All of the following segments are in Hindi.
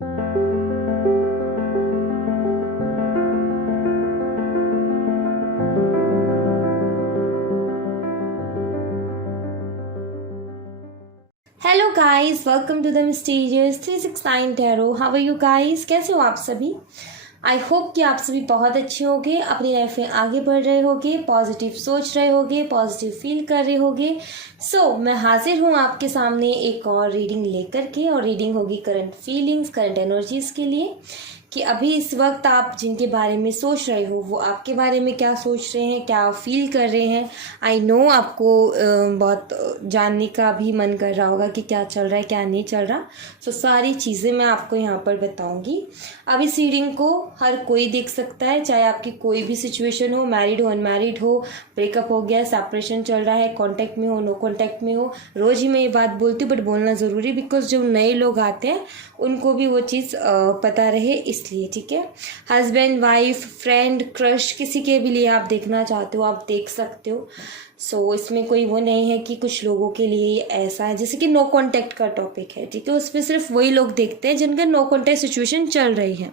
Hello guys, welcome to the mysterious 369 tarot. How are you guys? कैसे हो आप सभी? आई होप कि आप सभी बहुत अच्छे होंगे, अपनी लाइफ में आगे बढ़ रहे होंगे, पॉजिटिव सोच रहे होंगे, पॉजिटिव फील कर रहे होंगे। मैं हाजिर हूँ आपके सामने एक और रीडिंग लेकर के, और रीडिंग होगी करंट फीलिंग्स, करंट एनर्जीज़ के लिए, कि अभी इस वक्त आप जिनके बारे में सोच रहे हो वो आपके बारे में क्या सोच रहे हैं, क्या फील कर रहे हैं। आई नो आपको बहुत जानने का भी मन कर रहा होगा कि क्या चल रहा है, क्या नहीं चल रहा। सारी चीज़ें मैं आपको यहाँ पर बताऊँगी। अब इस रीडिंग को हर कोई देख सकता है, चाहे आपकी कोई भी सिचुएशन हो, मैरिड हो, अनमैरिड हो, ब्रेकअप हो गया, सेपरेशन चल रहा है, कॉन्टैक्ट में हो, नो कॉन्टैक्ट में हो। रोज़ ही मैं ये बात बोलती हूँ, बट बोलना ज़रूरी, बिकॉज जो नए लोग आते हैं उनको भी वो चीज़ पता रहे, इसलिए। ठीक है, हस्बैंड, वाइफ, फ्रेंड, क्रश, किसी के भी लिए आप देखना चाहते हो आप देख सकते हो। इसमें कोई वो नहीं है कि कुछ लोगों के लिए ऐसा है, जैसे कि नो कांटेक्ट का टॉपिक है, ठीक है, उसमें सिर्फ वही लोग देखते हैं जिनका नो कांटेक्ट सिचुएशन चल रही है।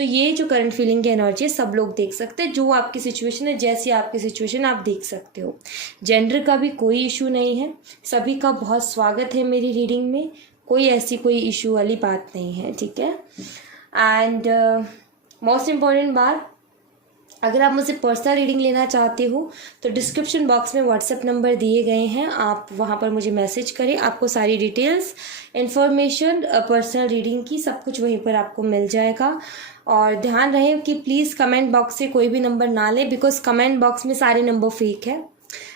ये जो करंट फीलिंग की एनर्जी है सब लोग देख सकते हैं, जो आपकी सिचुएशन है, जैसी आपकी सिचुएशन आप देख सकते हो। जेंडर का भी कोई इशू नहीं है, सभी का बहुत स्वागत है मेरी रीडिंग में, कोई ऐसी कोई इशू वाली बात नहीं है। ठीक है, एंड मोस्ट इम्पॉर्टेंट बात, अगर आप मुझसे पर्सनल रीडिंग लेना चाहते हो तो डिस्क्रिप्शन बॉक्स में व्हाट्सएप नंबर दिए गए हैं, आप वहाँ पर मुझे मैसेज करें, आपको सारी डिटेल्स, इन्फॉर्मेशन पर्सनल रीडिंग की सब कुछ वहीं पर आपको मिल जाएगा। और ध्यान रहे कि प्लीज़ कमेंट बॉक्स से कोई भी नंबर ना लें, बिकॉज कमेंट बॉक्स में सारे नंबर फेक है।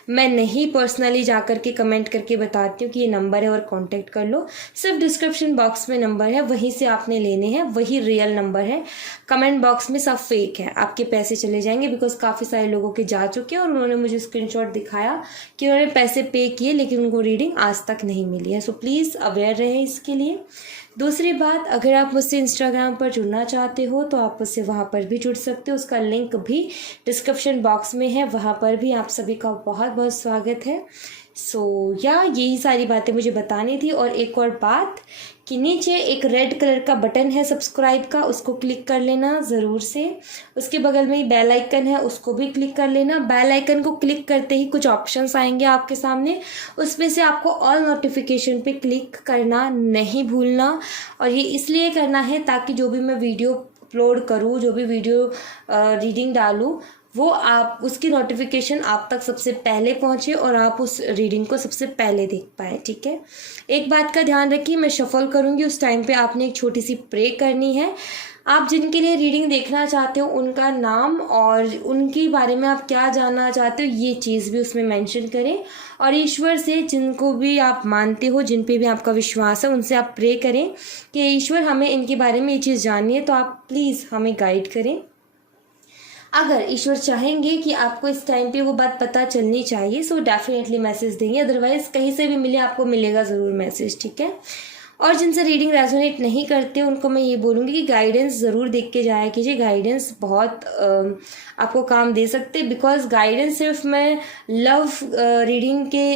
मैं नहीं पर्सनली जा कर के कमेंट करके बताती हूँ कि ये नंबर है और कांटेक्ट कर लो, सिर्फ डिस्क्रिप्शन बॉक्स में नंबर है, वहीं से आपने लेने हैं, वही रियल नंबर है। कमेंट बॉक्स में सब फेक है, आपके पैसे चले जाएंगे, बिकॉज काफ़ी सारे लोगों के जा चुके हैं और उन्होंने मुझे स्क्रीनशॉट दिखाया कि उन्होंने पैसे पे किए लेकिन उनको रीडिंग आज तक नहीं मिली है। प्लीज़ अवेयर रहें इसके लिए। दूसरी बात, अगर आप मुझसे इंस्टाग्राम पर जुड़ना चाहते हो तो आप मुझसे वहाँ पर भी जुड़ सकते हो, उसका लिंक भी डिस्क्रिप्शन बॉक्स में है, वहाँ पर भी आप सभी का बहुत बहुत स्वागत है। यही सारी बातें मुझे बतानी थी। और एक और बात कि नीचे एक रेड कलर का बटन है सब्सक्राइब का, उसको क्लिक कर लेना ज़रूर से। उसके बगल में ही बेल आइकन है, उसको भी क्लिक कर लेना। बेल आइकन को क्लिक करते ही कुछ ऑप्शंस आएंगे आपके सामने, उसमें से आपको ऑल नोटिफिकेशन पे क्लिक करना नहीं भूलना। और ये इसलिए करना है ताकि जो भी मैं वीडियो अपलोड करूँ, जो भी वीडियो रीडिंग डालूँ, वो आप उसकी नोटिफिकेशन आप तक सबसे पहले पहुंचे और आप उस रीडिंग को सबसे पहले देख पाए। ठीक है, एक बात का ध्यान रखिए, मैं शफल करूंगी, उस टाइम पे आपने एक छोटी सी प्रे करनी है। आप जिनके लिए रीडिंग देखना चाहते हो उनका नाम और उनके बारे में आप क्या जानना चाहते हो ये चीज़ भी उसमें मेंशन करें। और ईश्वर से, जिनको भी आप मानते हो, जिन पे भी आपका विश्वास है, उनसे आप प्रे करें कि ईश्वर हमें इनके बारे में ये चीज़ जाननी है, तो आप प्लीज़ हमें गाइड करें। अगर ईश्वर चाहेंगे कि आपको इस टाइम पे वो बात पता चलनी चाहिए, डेफिनेटली मैसेज देंगे, अदरवाइज कहीं से भी मिले आपको मिलेगा ज़रूर मैसेज। ठीक है, और जिनसे रीडिंग रेजोनेट नहीं करते उनको मैं ये बोलूँगी कि गाइडेंस ज़रूर देख के जाया कीजिए, गाइडेंस बहुत आपको काम दे सकते, बिकॉज गाइडेंस सिर्फ मैं लव रीडिंग के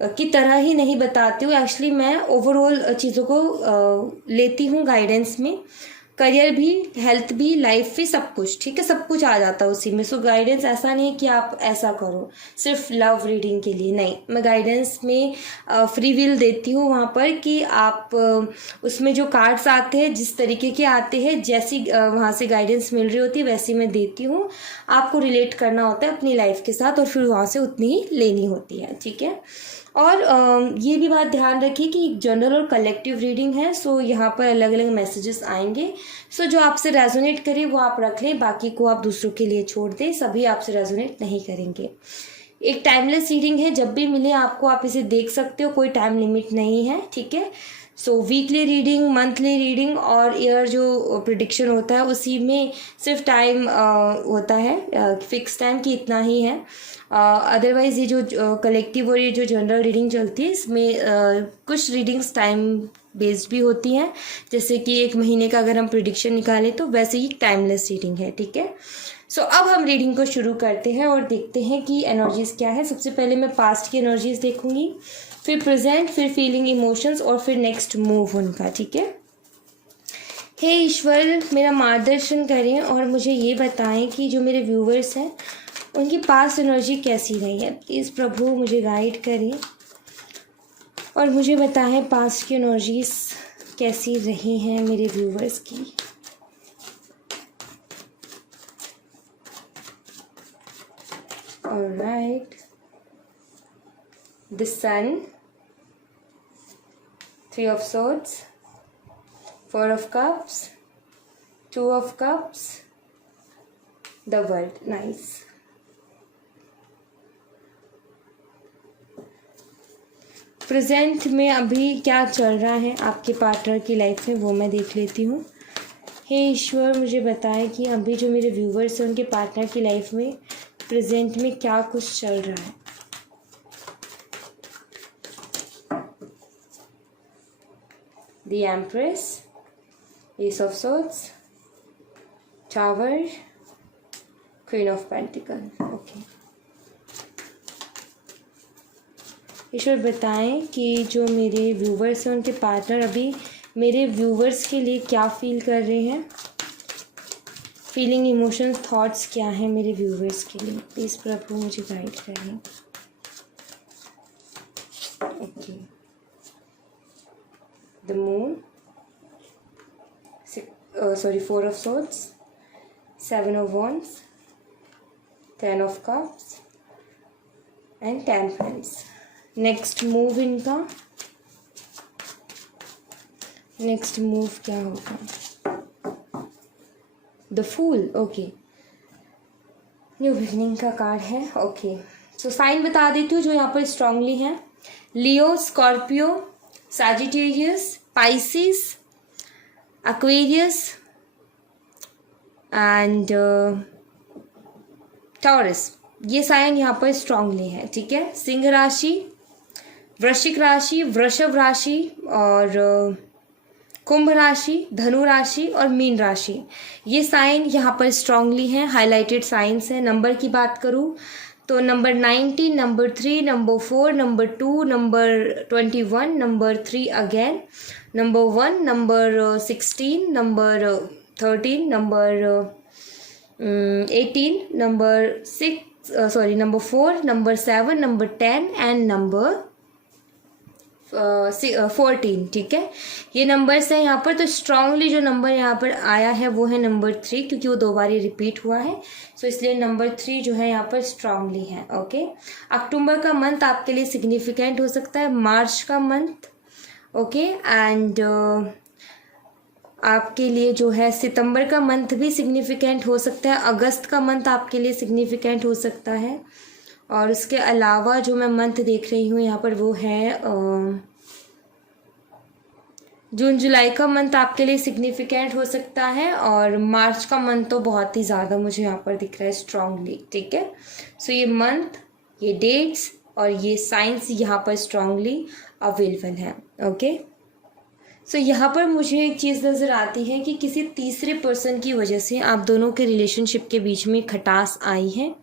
की तरह ही नहीं बताती हूँ, एक्चुअली मैं ओवरऑल चीज़ों को लेती हूँ गाइडेंस में, करियर भी, हेल्थ भी, लाइफ भी, सब कुछ। ठीक है, सब कुछ आ जाता है उसी में। गाइडेंस ऐसा नहीं है कि आप ऐसा करो सिर्फ लव रीडिंग के लिए, नहीं, मैं गाइडेंस में फ्री विल देती हूँ वहाँ पर कि आप उसमें जो कार्ड्स आते हैं, जिस तरीके के आते हैं, जैसी वहाँ से गाइडेंस मिल रही होती है वैसी मैं देती हूँ। आपको रिलेट करना होता है अपनी लाइफ के साथ और फिर वहाँ से उतनी ही लेनी होती है। ठीक है, और ये भी बात ध्यान रखिए कि जनरल और कलेक्टिव रीडिंग है, यहाँ पर अलग अलग मैसेजेस आएंगे। जो आपसे रेजोनेट करे वो आप रख लें, बाकी को आप दूसरों के लिए छोड़ दें, सभी आपसे रेजोनेट नहीं करेंगे। एक टाइमलेस रीडिंग है, जब भी मिले आपको आप इसे देख सकते हो, कोई टाइम लिमिट नहीं है। ठीक है, वीकली रीडिंग, मंथली रीडिंग और ईयर जो प्रिडिक्शन होता है उसी में सिर्फ टाइम होता है, फिक्स टाइम कि इतना ही है। अदरवाइज़ ये जो कलेक्टिव और ये जो जनरल रीडिंग चलती है इसमें कुछ रीडिंग्स टाइम बेस्ड भी होती हैं, जैसे कि 1 महीने का अगर हम प्रिडिक्शन निकालें तो वैसे ही टाइमलेस रीडिंग है। ठीक है, अब हम रीडिंग को शुरू करते हैं और देखते हैं कि एनर्जीज़ क्या है। सबसे पहले मैं पास्ट की एनर्जीज़ देखूंगी, फिर प्रेजेंट, फिर फीलिंग, इमोशंस और फिर नेक्स्ट मूव उनका। ठीक है, हे ईश्वर, मेरा मार्गदर्शन करें और मुझे ये बताएं कि जो मेरे व्यूवर्स हैं उनकी पास्ट एनर्जी कैसी रही है। प्लीज़ प्रभु मुझे गाइड करें और मुझे बताएं पास्ट की एनर्जीज कैसी रही हैं मेरे व्यूवर्स की। Alright, the sun, 3 of swords, 4 of cups, 2 of cups, the world. Nice. Present में अभी क्या चल रहा है आपके पार्टनर की लाइफ में, वो मैं देख लेती हूँ। हे ईश्वर, मुझे बताएं कि अभी जो मेरे व्यूवर्स हैं उनके पार्टनर की लाइफ में प्रेजेंट में क्या कुछ चल रहा है। The Empress, Ace of Swords, Tower, Queen of Pentacles. Okay, ईश्वर बताएं कि जो मेरे व्यूवर्स हैं उनके पार्टनर अभी मेरे व्यूवर्स के लिए क्या फील कर रहे हैं। फीलिंग, इमोशंस, थॉट्स क्या हैं मेरे व्यूवर्स के लिए। प्लीज़ प्रभु मुझे गाइड करें। Okay, the moon, 4 of swords, 7 of wands, 10 of cups and 10 friends. Next move इनका, नेक्स्ट मूव क्या होगा। The fool, okay, new beginning का कार्ड है। ओके, सो साइन बता देती हूँ जो यहाँ पर स्ट्रांगली हैं। Leo, Scorpio, Sagittarius, Pisces, Aquarius and Taurus, ये साइन यहाँ पर स्ट्रांगली है। ठीक है, सिंह राशि, वृश्चिक राशि, वृषभ राशि और कुंभ राशि, धनु राशि और मीन राशि, ये साइन यहाँ पर स्ट्रांगली हैं, हाईलाइटेड साइंस हैं। नंबर की बात करूँ तो number 19, number 3, number 4, number 2, number 21, number 3 again, number 1, number 16, number 13, number 18, number 4, number 7, number 10 and number 14। ठीक है, ये नंबर्स हैं यहाँ पर। तो स्ट्रांगली जो नंबर यहाँ पर आया है वो है नंबर 3, क्योंकि वो 2 बार रिपीट हुआ है, सो इसलिए नंबर 3 जो है यहाँ पर स्ट्रांगली है। ओके, अक्टूबर का मंथ आपके लिए सिग्निफिकेंट हो सकता है, मार्च का मंथ, ओके, एंड आपके लिए जो है सितंबर का मंथ भी सिग्निफिकेंट हो सकता है, अगस्त का मंथ आपके लिए सिग्निफिकेंट हो सकता है, और उसके अलावा जो मैं मंथ देख रही हूँ यहाँ पर वो है जून जुलाई का मंथ आपके लिए सिग्निफिकेंट हो सकता है, और मार्च का मंथ तो बहुत ही ज़्यादा मुझे यहाँ पर दिख रहा है स्ट्रांगली। ठीक है, सो ये मंथ, ये डेट्स और ये साइंस यहाँ पर स्ट्रांगली अवेलेबल है। ओके, सो यहाँ पर मुझे एक चीज़ नज़र आती है कि किसी तीसरे पर्सन की वजह से आप दोनों के रिलेशनशिप के बीच में खटास आई है।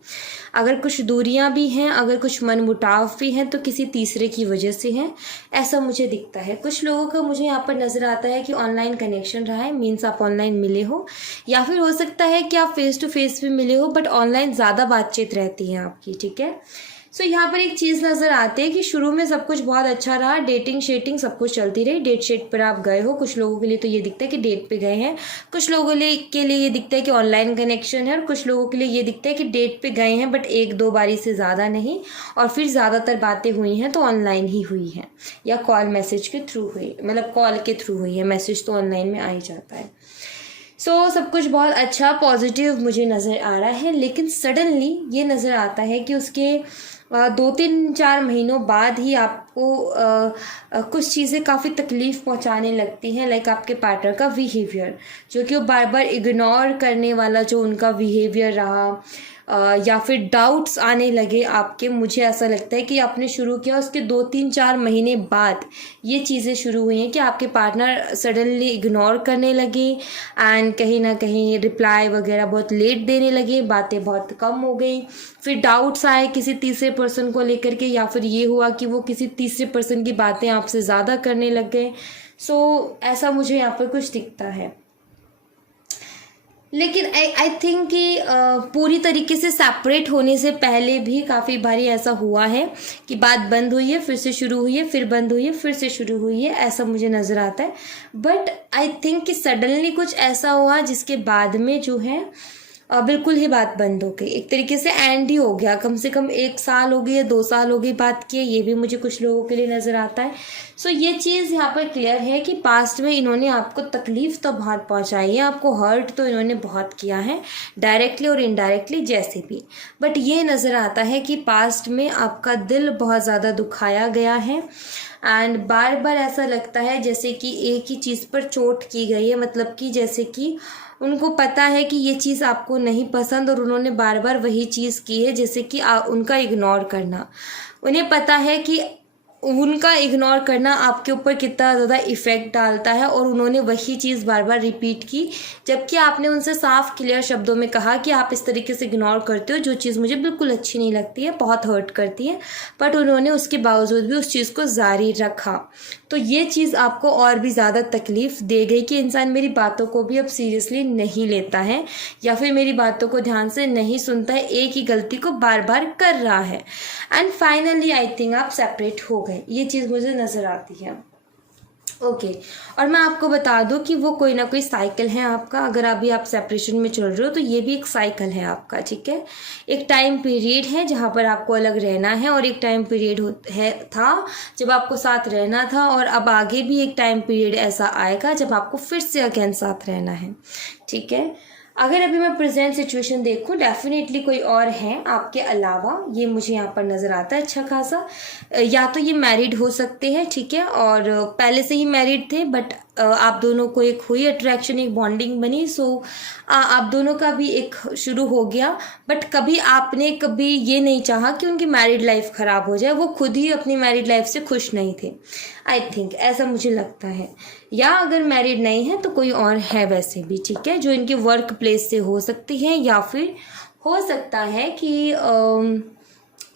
अगर कुछ दूरियां भी हैं, अगर कुछ मनमुटाव भी हैं, तो किसी तीसरे की वजह से हैं, ऐसा मुझे दिखता है। कुछ लोगों का मुझे यहाँ पर नज़र आता है कि ऑनलाइन कनेक्शन रहा है, मीन्स आप ऑनलाइन मिले हो, या फिर हो सकता है कि आप फेस टू फेस भी मिले हो, बट ऑनलाइन ज़्यादा बातचीत रहती है आपकी। ठीक है, सो यहाँ पर एक चीज़ नज़र आती है कि शुरू में सब कुछ बहुत अच्छा रहा, डेटिंग शेटिंग सब कुछ चलती रही, डेट शेट पर आप गए हो। कुछ लोगों के लिए तो ये दिखता है कि डेट पे गए हैं, कुछ लोगों के लिए ये दिखता है कि ऑनलाइन कनेक्शन है, और कुछ लोगों के लिए ये दिखता है कि डेट पे गए हैं बट 1-2 बारी से ज़्यादा नहीं, और फिर ज़्यादातर बातें हुई हैं तो ऑनलाइन ही हुई हैं, या कॉल मैसेज के थ्रू हुई, मतलब कॉल के थ्रू हुई है, मैसेज तो ऑनलाइन में आ ही जाता है। सो सब कुछ बहुत अच्छा पॉजिटिव मुझे नज़र आ रहा है, लेकिन सडनली ये नज़र आता है कि उसके 2-3-4 महीनों बाद ही आपको कुछ चीज़ें काफ़ी तकलीफ़ पहुंचाने लगती हैं, लाइक आपके पार्टनर का बिहेवियर, जो कि वो बार बार इग्नोर करने वाला जो उनका बिहेवियर रहा, या फिर डाउट्स आने लगे आपके। मुझे ऐसा लगता है कि आपने शुरू किया उसके 2-3-4 महीने बाद ये चीज़ें शुरू हुई हैं कि आपके पार्टनर सडनली इग्नोर करने लगे, एंड कहीं ना कहीं रिप्लाई वगैरह बहुत लेट देने लगे, बातें बहुत कम हो गई, फिर डाउट्स आए किसी तीसरे पर्सन को लेकर के, या फिर ये हुआ कि वो किसी तीसरे पर्सन की बातें आपसे ज़्यादा करने लग गए। सो ऐसा मुझे यहाँ पर कुछ दिखता है। लेकिन आई थिंक कि पूरी तरीके से सेपरेट होने से पहले भी काफ़ी बारी ऐसा हुआ है कि बात बंद हुई है, फिर से शुरू हुई है, फिर बंद हुई है, फिर से शुरू हुई है, ऐसा मुझे नज़र आता है। बट आई थिंक कि सडनली कुछ ऐसा हुआ जिसके बाद में जो है बिल्कुल ही बात बंद हो गई, एक तरीके से एंड ही हो गया। कम से कम 1 साल हो गई या 2 साल हो गई बात किए, ये भी मुझे कुछ लोगों के लिए नज़र आता है। सो ये चीज़ यहाँ पर क्लियर है कि पास्ट में इन्होंने आपको तकलीफ़ तो बहुत पहुँचाई है, आपको हर्ट तो इन्होंने बहुत किया है, डायरेक्टली और इनडायरेक्टली जैसे भी। बट ये नज़र आता है कि पास्ट में आपका दिल बहुत ज़्यादा दुखाया गया है एंड बार बार ऐसा लगता है जैसे कि एक ही चीज़ पर चोट की गई है, मतलब कि जैसे कि उनको पता है कि ये चीज़ आपको नहीं पसंद और उन्होंने बार बार वही चीज़ की है, जैसे कि उनका इग्नोर करना। उन्हें पता है कि उनका इग्नोर करना आपके ऊपर कितना ज़्यादा इफ़ेक्ट डालता है और उन्होंने वही चीज़ बार बार रिपीट की, जबकि आपने उनसे साफ क्लियर शब्दों में कहा कि आप इस तरीके से इग्नोर करते हो, जो चीज़ मुझे बिल्कुल अच्छी नहीं लगती है, बहुत हर्ट करती है, बट उन्होंने उसके बावजूद भी उस चीज़ को जारी रखा। तो ये चीज़ आपको और भी ज़्यादा तकलीफ़ दे गई कि इंसान मेरी बातों को भी अब सीरियसली नहीं लेता है या फिर मेरी बातों को ध्यान से नहीं सुनता है, एक ही गलती को बार बार कर रहा है। एंड फाइनली आई थिंक आप सेपरेट हो गए, ये चीज़ मुझे नज़र आती है। ओके और मैं आपको बता दूं कि वो कोई ना कोई साइकिल है आपका। अगर अभी आप सेपरेशन में चल रहे हो तो ये भी एक साइकिल है आपका, ठीक है। एक टाइम पीरियड है जहाँ पर आपको अलग रहना है और एक टाइम पीरियड था जब आपको साथ रहना था, और अब आगे भी एक टाइम पीरियड ऐसा आएगा जब आपको फिर से अगेन साथ रहना है, ठीक है। अगर अभी मैं प्रेजेंट सिचुएशन देखूं, डेफिनेटली कोई और है आपके अलावा, ये मुझे यहाँ पर नज़र आता है अच्छा खासा। या तो ये मैरिड हो सकते हैं, ठीक है, और पहले से ही मैरिड थे, बट आप दोनों को एक हुई अट्रैक्शन, एक बॉन्डिंग बनी, सो आप दोनों का भी एक शुरू हो गया। बट कभी आपने कभी ये नहीं चाहा कि उनकी मैरिड लाइफ ख़राब हो जाए, वो खुद ही अपनी मैरिड लाइफ से खुश नहीं थे, आई थिंक ऐसा मुझे लगता है। या अगर मैरिड नहीं है तो कोई और है वैसे भी, ठीक है, जो इनके वर्क प्लेस से हो सकती है, या फिर हो सकता है कि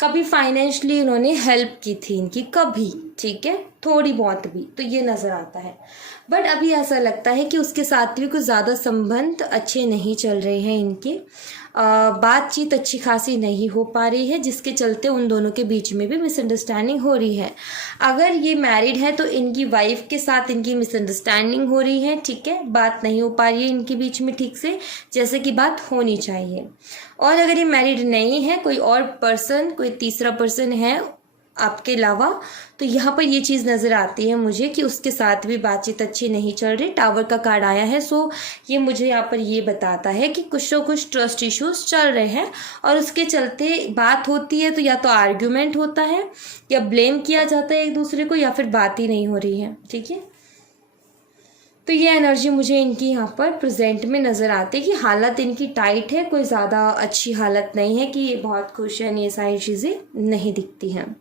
कभी फाइनेंशियली उन्होंने हेल्प की थी इनकी, कभी, ठीक है, थोड़ी बहुत भी, तो ये नज़र आता है। बट अभी ऐसा लगता है कि उसके साथ भी कुछ ज़्यादा संबंध अच्छे नहीं चल रहे हैं इनके, बातचीत अच्छी खासी नहीं हो पा रही है, जिसके चलते उन दोनों के बीच में भी मिसअंडरस्टैंडिंग हो रही है। अगर ये मैरिड है तो इनकी वाइफ के साथ इनकी मिसअंडरस्टैंडिंग हो रही है, ठीक है, बात नहीं हो पा रही है इनके बीच में ठीक से, जैसे कि बात होनी चाहिए। और अगर ये मैरिड नहीं है, कोई और पर्सन, कोई तीसरा पर्सन है आपके अलावा, तो यहाँ पर ये चीज़ नज़र आती है मुझे कि उसके साथ भी बातचीत अच्छी नहीं चल रही। टावर का कार्ड आया है, सो ये मुझे यहाँ पर ये बताता है कि कुछ तो कुछ ट्रस्ट इश्यूज चल रहे हैं और उसके चलते बात होती है तो या तो आर्ग्यूमेंट होता है या ब्लेम किया जाता है एक दूसरे को, या फिर बात ही नहीं हो रही है, ठीक है। तो ये एनर्जी मुझे इनकी यहाँ पर प्रेजेंट में नज़र आती है कि हालत इनकी टाइट है, कोई ज़्यादा अच्छी हालत नहीं है कि ये बहुत खुश हैं, ये सारी चीज़ें नहीं दिखती हैं।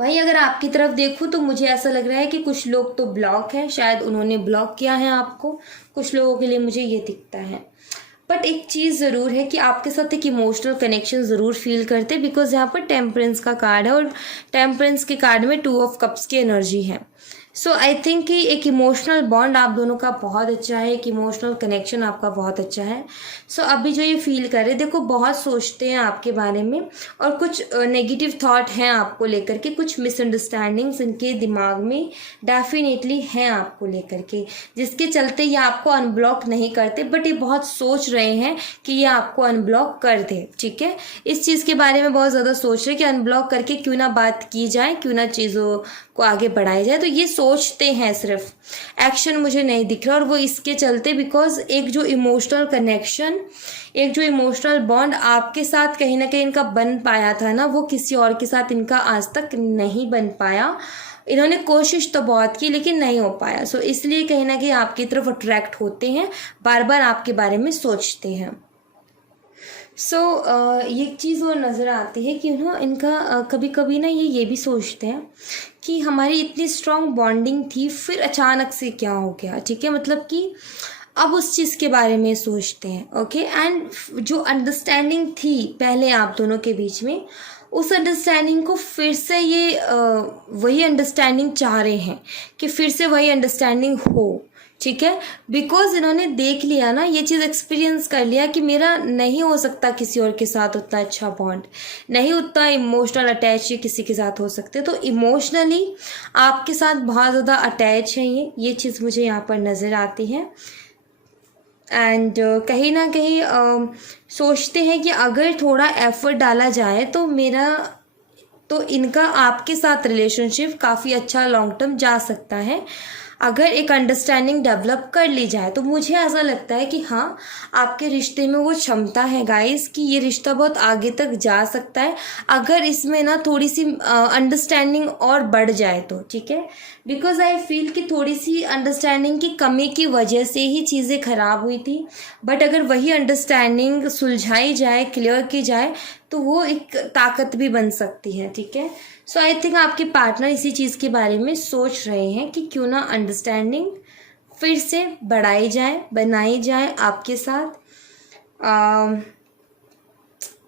वहीं अगर आपकी तरफ देखूँ तो मुझे ऐसा लग रहा है कि कुछ लोग तो ब्लॉक हैं, शायद उन्होंने ब्लॉक किया है आपको, कुछ लोगों के लिए मुझे ये दिखता है। बट एक चीज़ ज़रूर है कि आपके साथ एक इमोशनल कनेक्शन ज़रूर फील करते, बिकॉज यहाँ पर टेम्परेंस का कार्ड है और टेम्परेंस के कार्ड में 2 ऑफ कप्स की एनर्जी है। सो आई थिंक कि एक इमोशनल बॉन्ड आप दोनों का बहुत अच्छा है, एक इमोशनल कनेक्शन आपका बहुत अच्छा है। सो अभी जो ये फील कर रहे, देखो बहुत सोचते हैं आपके बारे में और कुछ नेगेटिव थॉट हैं आपको लेकर के, कुछ मिसअंडरस्टैंडिंग्स इनके दिमाग में डेफिनेटली हैं आपको लेकर के, जिसके चलते ये आपको अनब्लॉक नहीं करते, बट ये बहुत सोच रहे हैं कि ये आपको अनब्लॉक कर दे, ठीक है। इस चीज़ के बारे में बहुत ज़्यादा सोच रहे हैं कि अनब्लॉक करके क्यों ना बात की जाए, क्यों ना चीज़ों को आगे बढ़ाया जाए, तो ये सोचते हैं, सिर्फ एक्शन मुझे नहीं दिख रहा। और वो इसके चलते बिकॉज एक जो इमोशनल कनेक्शन, एक जो इमोशनल बॉन्ड आपके साथ कहीं ना कहीं इनका बन पाया था ना, वो किसी और के साथ इनका आज तक नहीं बन पाया। इन्होंने कोशिश तो बहुत की लेकिन नहीं हो पाया, सो इसलिए कहीं ना कहीं आपकी तरफ अट्रैक्ट होते हैं, बार बार आपके बारे में सोचते हैं। सो ये चीज़ और नज़र आती है कि इनका कभी कभी ना ये भी सोचते हैं कि हमारी इतनी स्ट्रॉन्ग बॉन्डिंग थी, फिर अचानक से क्या हो गया, ठीक है, मतलब कि अब उस चीज़ के बारे में सोचते हैं, ओके। एंड जो अंडरस्टैंडिंग थी पहले आप दोनों के बीच में, उस अंडरस्टैंडिंग को फिर से ये वही अंडरस्टैंडिंग चाह रहे हैं कि फिर से वही अंडरस्टैंडिंग हो, ठीक है, बिकॉज इन्होंने देख लिया ना, ये चीज़ एक्सपीरियंस कर लिया कि मेरा नहीं हो सकता किसी और के साथ उतना अच्छा बॉन्ड, नहीं उतना इमोशनल अटैच ये किसी के साथ हो सकते। तो इमोशनली आपके साथ बहुत ज़्यादा अटैच है ये चीज़ मुझे यहाँ पर नज़र आती है। एंड कहीं ना कहीं सोचते हैं कि अगर थोड़ा एफर्ट डाला जाए तो इनका आपके साथ रिलेशनशिप काफ़ी अच्छा लॉन्ग टर्म जा सकता है, अगर एक अंडरस्टैंडिंग डेवलप कर ली जाए। तो मुझे ऐसा लगता है कि हाँ, आपके रिश्ते में वो क्षमता है गाइस कि ये रिश्ता बहुत आगे तक जा सकता है, अगर इसमें ना थोड़ी सी अंडरस्टैंडिंग और बढ़ जाए तो, ठीक है। बिकॉज आई फील कि थोड़ी सी अंडरस्टैंडिंग की कमी की वजह से ही चीज़ें ख़राब हुई थी, बट अगर वही अंडरस्टैंडिंग सुलझाई जाए, क्लियर की जाए, तो वो एक ताकत भी बन सकती है, ठीक है। सो आई थिंक आपके पार्टनर इसी चीज़ के बारे में सोच रहे हैं कि क्यों ना अंडरस्टैंडिंग फिर से बढ़ाई जाए, बनाई जाए आपके साथ।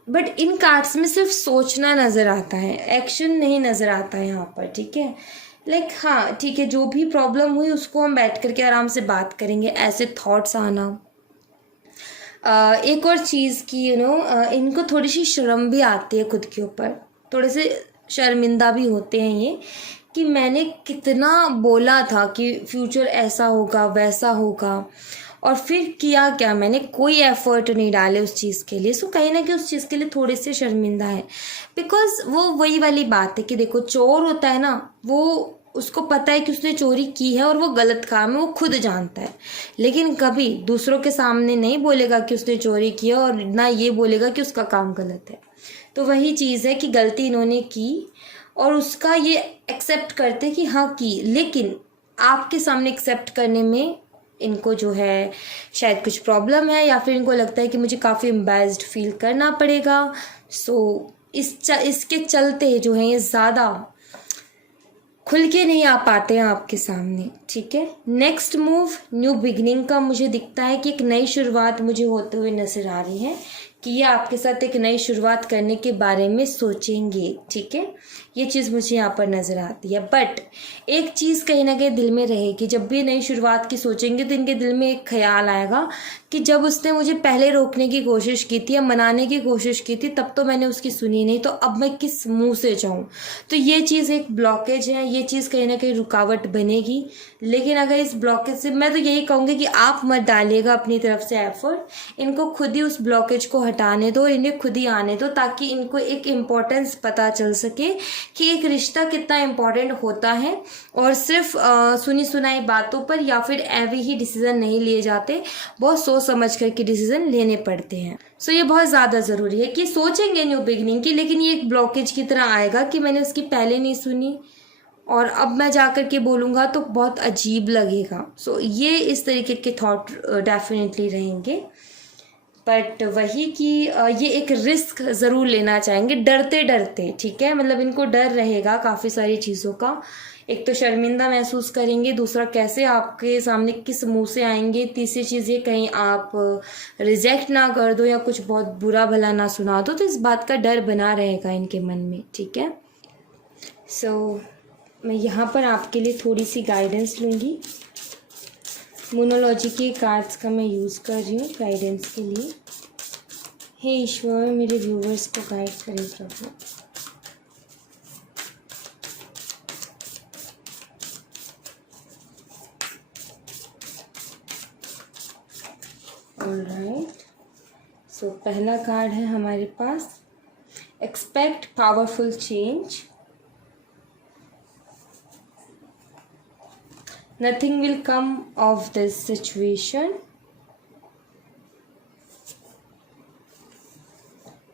बट इन कार्ड्स में सिर्फ सोचना नज़र आता है, एक्शन नहीं नज़र आता है यहाँ पर, ठीक है। लाइक हाँ ठीक है, जो भी प्रॉब्लम हुई उसको हम बैठ करके आराम से बात करेंगे, ऐसे थॉट्स आना। एक और चीज़ की इनको थोड़ी सी शर्म भी आती है खुद के ऊपर, थोड़े से शर्मिंदा भी होते हैं ये कि मैंने कितना बोला था कि फ्यूचर ऐसा होगा वैसा होगा, और फिर किया क्या, मैंने कोई एफर्ट नहीं डाले उस चीज़ के लिए। सो कहीं ना कहीं उस चीज़ के लिए थोड़े से शर्मिंदा है, बिकॉज वो वही वाली बात है कि देखो, चोर होता है ना, वो उसको पता है कि उसने चोरी की है और वो गलत काम है, वो खुद जानता है, लेकिन कभी दूसरों के सामने नहीं बोलेगा कि उसने चोरी किया और ना ये बोलेगा कि उसका काम गलत है। तो वही चीज़ है कि गलती इन्होंने की और उसका ये एक्सेप्ट करते कि हाँ की, लेकिन आपके सामने एक्सेप्ट करने में इनको जो है शायद कुछ प्रॉब्लम है, या फिर इनको लगता है कि मुझे काफ़ी एम्बैरेस्ड फील करना पड़ेगा। सो इसके चलते जो है ये ज़्यादा खुल के नहीं आ पाते हैं आपके सामने, ठीक है। नेक्स्ट मूव न्यू बिगनिंग का मुझे दिखता है कि एक नई शुरुआत मुझे होते हुए नजर आ रही है, कि ये आपके साथ एक नई शुरुआत करने के बारे में सोचेंगे, ठीक है। ये चीज़ मुझे यहाँ पर नज़र आती है। बट एक चीज़ कहीं ना कहीं दिल में रहेगी, जब भी नई शुरुआत की सोचेंगे तो इनके दिल में एक ख्याल आएगा कि जब उसने मुझे पहले रोकने की कोशिश की थी या मनाने की कोशिश की थी, तब तो मैंने उसकी सुनी नहीं, तो अब मैं किस मुंह से जाऊं। तो ये चीज़ एक ब्लॉकेज है, ये चीज़ कहीं ना कहीं रुकावट बनेगी। लेकिन अगर इस ब्लॉकेज से, मैं तो यही कहूँगी कि आप मत डालिएगा अपनी तरफ से एफर्ट, इनको खुद ही उस ब्लॉकेज को हटाने दो, इन्हें खुद ही आने दो, ताकि इनको एक इम्पोर्टेंस पता चल सके कि एक रिश्ता कितना इम्पोर्टेंट होता है, और सिर्फ सुनी सुनाई बातों पर या फिर ऐवे ही डिसीजन नहीं लिए जाते, बहुत सोच समझ करके डिसीजन लेने पड़ते हैं। सो ये बहुत ज़्यादा ज़रूरी है कि सोचेंगे न्यू बिगनिंग की, लेकिन ये एक ब्लॉकेज की तरह आएगा कि मैंने उसकी पहले नहीं सुनी और अब मैं जा कर के बोलूँगा तो बहुत अजीब लगेगा। सो ये इस तरीके के थॉट डेफिनेटली रहेंगे। बट वही कि ये एक रिस्क ज़रूर लेना चाहेंगे, डरते डरते, ठीक है। मतलब इनको डर रहेगा काफ़ी सारी चीज़ों का, एक तो शर्मिंदा महसूस करेंगे, दूसरा कैसे आपके सामने किस मुंह से आएंगे, तीसरी चीज़ ये कहीं आप रिजेक्ट ना कर दो या कुछ बहुत बुरा भला ना सुना दो, तो इस बात का डर बना रहेगा इनके मन में, ठीक है। सो मैं यहाँ पर आपके लिए थोड़ी सी गाइडेंस लूँगी, मोनोलॉजी के कार्ड्स का मैं यूज़ कर रही हूँ गाइडेंस के लिए। हे ईश्वर, मेरे व्यूवर्स को गाइड करें प्रभु। ऑलराइट, सो पहला कार्ड है हमारे पास, expect powerful change, nothing will come of this situation,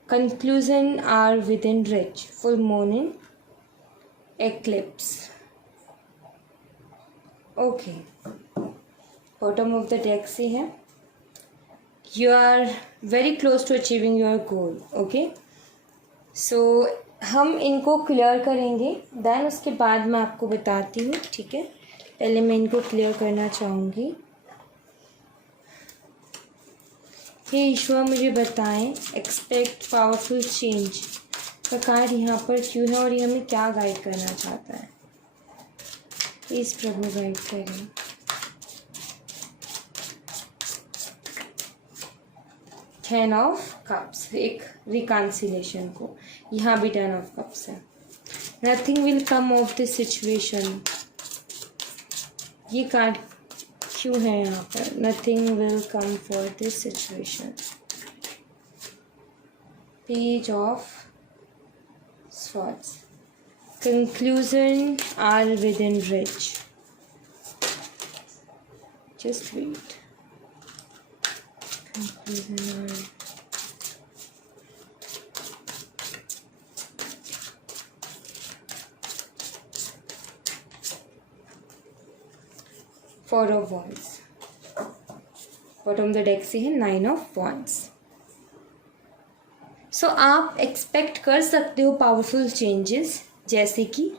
conclusion are within reach, full moon in eclipse. Okay, bottom of the deck से है, you are very close to achieving your goal. Okay, so हम इनको क्लियर करेंगे, देन उसके बाद मैं आपको बताती हूँ, ठीक है। पहले मैं इनको क्लियर करना चाहूँगी। हे ईश्वर, मुझे बताएं एक्सपेक्ट पावरफुल चेंज का कार्ड यहाँ पर क्यों है और ये हमें क्या गाइड करना चाहता है। प्लीज़ प्रभु गाइड करें। 10 ऑफ कप्स, एक रिकन्सिलेशन को, यहाँ भी 10 ऑफ कप्स है। Nothing will come of this situation, ये कार्ड क्यों है यहाँ पर? Nothing will come for this situation. Page of swords, conclusion are within reach, just wait, conclusion are four of wands, bottom the deck से है 9 ऑफ वॉन्ड्स। सो आप एक्सपेक्ट कर सकते हो पावरफुल चेंजेस, जैसे कि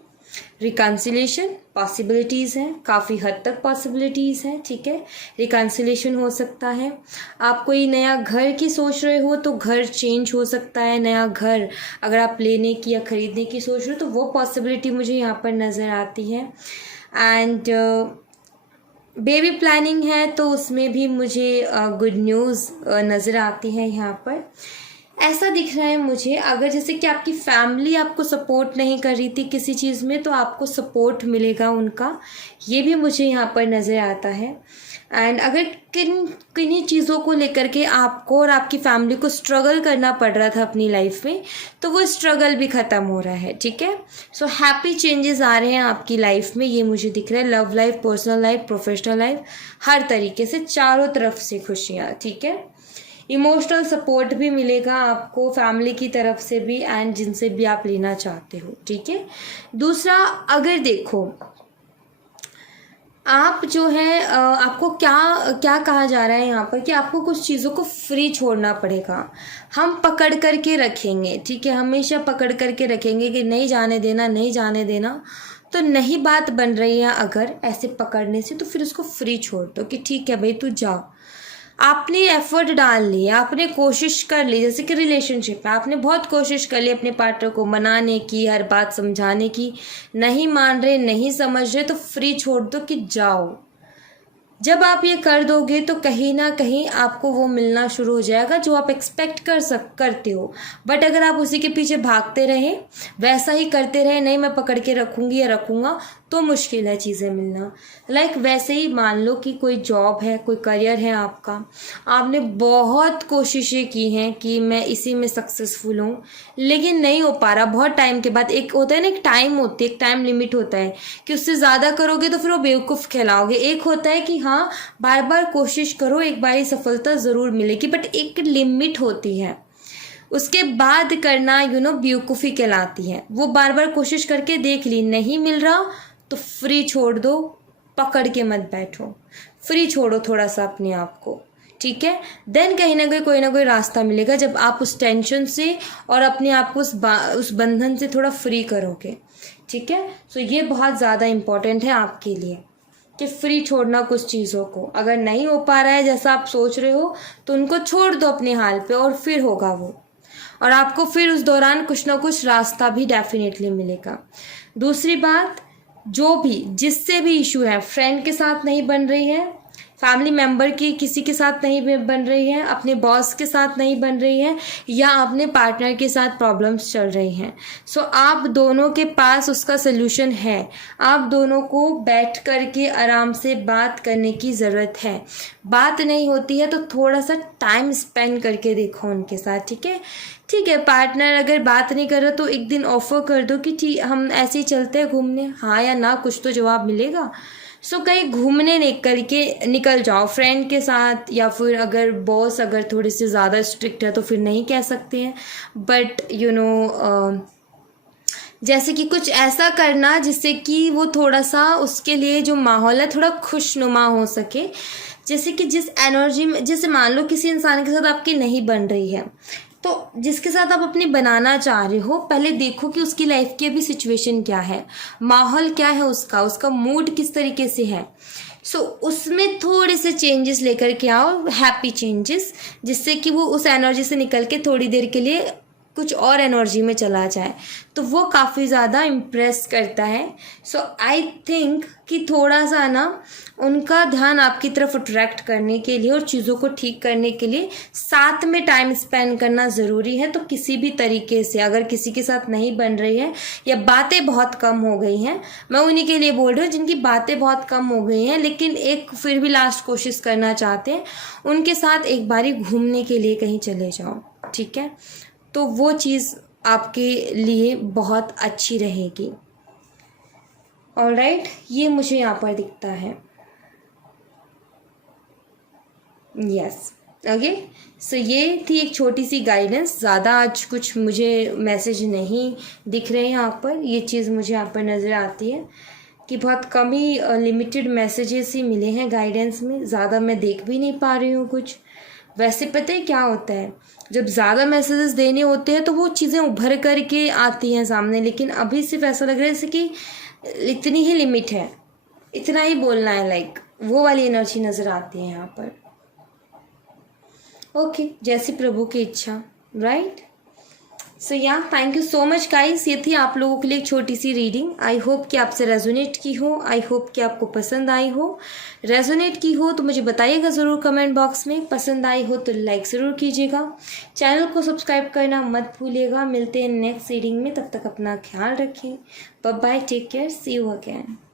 रिकन्सिलेशन पॉसिबिलिटीज़ हैं, काफ़ी हद तक पॉसिबिलिटीज़ हैं, ठीक है। रिकन्सिलेशन हो सकता है, आप कोई नया घर की सोच रहे हो तो घर चेंज हो सकता है, नया घर अगर आप लेने की या ख़रीदने की सोच रहे हो तो वो पॉसिबिलिटी मुझे यहाँ पर नज़र आती है। एंड बेबी प्लानिंग है तो उसमें भी मुझे गुड न्यूज़ नज़र आती है यहाँ पर। ऐसा दिख रहा है मुझे, अगर जैसे कि आपकी फैमिली आपको सपोर्ट नहीं कर रही थी किसी चीज़ में तो आपको सपोर्ट मिलेगा उनका, ये भी मुझे यहाँ पर नज़र आता है। एंड अगर किन्हीं चीज़ों को लेकर के आपको और आपकी फैमिली को स्ट्रगल करना पड़ रहा था अपनी लाइफ में, तो वो स्ट्रगल भी ख़त्म हो रहा है, ठीक है। सो हैप्पी चेंजेस आ रहे हैं आपकी लाइफ में, ये मुझे दिख रहा है। Love life, personal life, professional life, हर तरीके से चारों तरफ से खुशियाँ, ठीक है। इमोशनल सपोर्ट भी मिलेगा आपको फैमिली की तरफ से भी एंड जिनसे भी आप लेना चाहते हो, ठीक है। दूसरा, अगर देखो आप जो है आपको क्या क्या कहा जा रहा है यहाँ पर कि आपको कुछ चीज़ों को फ्री छोड़ना पड़ेगा। हम पकड़ कर के रखेंगे, ठीक है, हमेशा पकड़ कर के रखेंगे कि नहीं जाने देना, नहीं जाने देना, तो नहीं बात बन रही है अगर ऐसे पकड़ने से, तो फिर उसको फ्री छोड़ दो कि ठीक है भाई तू जा। आपने एफर्ट डाल लिया, आपने कोशिश कर ली, जैसे कि रिलेशनशिप में आपने बहुत कोशिश कर ली अपने पार्टनर को मनाने की, हर बात समझाने की, नहीं मान रहे, नहीं समझ रहे, तो फ्री छोड़ दो कि जाओ। जब आप ये कर दोगे तो कहीं ना कहीं आपको वो मिलना शुरू हो जाएगा जो आप एक्सपेक्ट करते हो। बट अगर आप उसी के पीछे भागते रहें, वैसा ही करते रहे, नहीं मैं पकड़ के रखूँगी या रखूँगा, तो मुश्किल है चीज़ें मिलना। लाइक वैसे ही मान लो कि कोई जॉब है, कोई करियर है आपका, आपने बहुत कोशिशें की हैं कि मैं इसी में सक्सेसफुल हूँ, लेकिन नहीं हो पा रहा। बहुत टाइम के बाद, एक होता है ना, एक टाइम होती है, एक टाइम लिमिट होता है कि उससे ज़्यादा करोगे तो फिर वो बेवकूफ़ कहलाओगे। एक होता है कि हाँ बार बार कोशिश करो, एक बारी सफलता ज़रूर मिलेगी, बट एक लिमिट होती है, उसके बाद करना बेवकूफ़ी कहलाती है। वो बार बार कोशिश करके देख ली, नहीं मिल रहा तो फ्री छोड़ दो, पकड़ के मत बैठो, फ्री छोड़ो थोड़ा सा अपने आप को, ठीक है। देन कहीं ना कहीं कोई ना कोई रास्ता मिलेगा जब आप उस टेंशन से और अपने आप को उस बंधन से थोड़ा फ्री करोगे, ठीक है। सो ये बहुत ज़्यादा इम्पोर्टेंट है आपके लिए कि फ्री छोड़ना कुछ चीज़ों को। अगर नहीं हो पा रहा है जैसा आप सोच रहे हो तो उनको छोड़ दो अपने हाल पे, और फिर होगा वो, और आपको फिर उस दौरान कुछ ना कुछ रास्ता भी डेफिनेटली मिलेगा। दूसरी बात, जो भी जिससे भी इशू है, फ्रेंड के साथ नहीं बन रही है, फैमिली मेम्बर की किसी के साथ नहीं बन रही है, अपने बॉस के साथ नहीं बन रही है, या अपने पार्टनर के साथ प्रॉब्लम्स चल रही हैं, सो आप दोनों के पास उसका सलूशन है। आप दोनों को बैठ कर के आराम से बात करने की ज़रूरत है। बात नहीं होती है तो थोड़ा सा टाइम स्पेंड करके देखो उनके साथ, ठीक है। ठीक है, पार्टनर अगर बात नहीं कर रहा तो एक दिन ऑफर कर दो कि ठीक हम ऐसे ही चलते हैं घूमने, हाँ या ना, कुछ तो जवाब मिलेगा। सो कहीं घूमने निकल जाओ फ्रेंड के साथ, या फिर अगर बॉस अगर थोड़े से ज़्यादा स्ट्रिक्ट है तो फिर नहीं कह सकते हैं, बट जैसे कि कुछ ऐसा करना जिससे कि वो थोड़ा सा, उसके लिए जो माहौल है थोड़ा खुशनुमा हो सके। जैसे कि जिस एनर्जी में, जैसे मान लो किसी इंसान के साथ आपकी नहीं बन रही है, तो जिसके साथ आप अपनी बनाना चाह रहे हो, पहले देखो कि उसकी लाइफ की अभी सिचुएशन क्या है, माहौल क्या है उसका मूड किस तरीके से है। सो उसमें थोड़े से चेंजेस लेकर के आओ, हैप्पी चेंजेस, जिससे कि वो उस एनर्जी से निकल के थोड़ी देर के लिए कुछ और एनर्जी में चला जाए, तो वो काफ़ी ज़्यादा इम्प्रेस करता है। सो आई थिंक कि थोड़ा सा ना उनका ध्यान आपकी तरफ अट्रैक्ट करने के लिए और चीज़ों को ठीक करने के लिए साथ में टाइम स्पेंड करना ज़रूरी है। तो किसी भी तरीके से अगर किसी के साथ नहीं बन रही है या बातें बहुत कम हो गई हैं, मैं उन्हीं के लिए बोल रही हूँ जिनकी बातें बहुत कम हो गई हैं लेकिन एक फिर भी लास्ट कोशिश करना चाहते हैं, उनके साथ एक बारी घूमने के लिए कहीं चले जाओ, ठीक है? तो वो चीज़ आपके लिए बहुत अच्छी रहेगी। ऑलराइट, ये मुझे यहाँ पर दिखता है। Yes, okay. सो ये थी एक छोटी सी गाइडेंस, ज़्यादा आज कुछ मुझे मैसेज नहीं दिख रहे हैं यहाँ पर। ये चीज़ मुझे यहाँ पर नज़र आती है कि बहुत कम ही लिमिटेड मैसेजेस ही मिले हैं गाइडेंस में, ज़्यादा मैं देख भी नहीं पा रही हूँ कुछ। वैसे पता है क्या होता है, जब ज़्यादा मैसेजेस देने होते हैं तो वो चीज़ें उभर कर के आती हैं सामने, लेकिन अभी सिर्फ ऐसा लग रहा है जैसे कि इतनी ही लिमिट है, इतना ही बोलना है, लाइक वो वाली एनर्जी नज़र आती है यहाँ पर। ओके, जैसी प्रभु की इच्छा, राइट? सो या thank you so much guys, ये थी आप लोगों के लिए एक छोटी सी रीडिंग। आई होप कि आपसे रेजोनेट की हो, आई होप कि आपको पसंद आई हो। रेजोनेट की हो तो मुझे बताइएगा ज़रूर कमेंट बॉक्स में, पसंद आई हो तो लाइक ज़रूर कीजिएगा, चैनल को सब्सक्राइब करना मत भूलिएगा। मिलते हैं नेक्स्ट रीडिंग में, तब तक अपना ख्याल रखें। Bye bye, take care, see you again.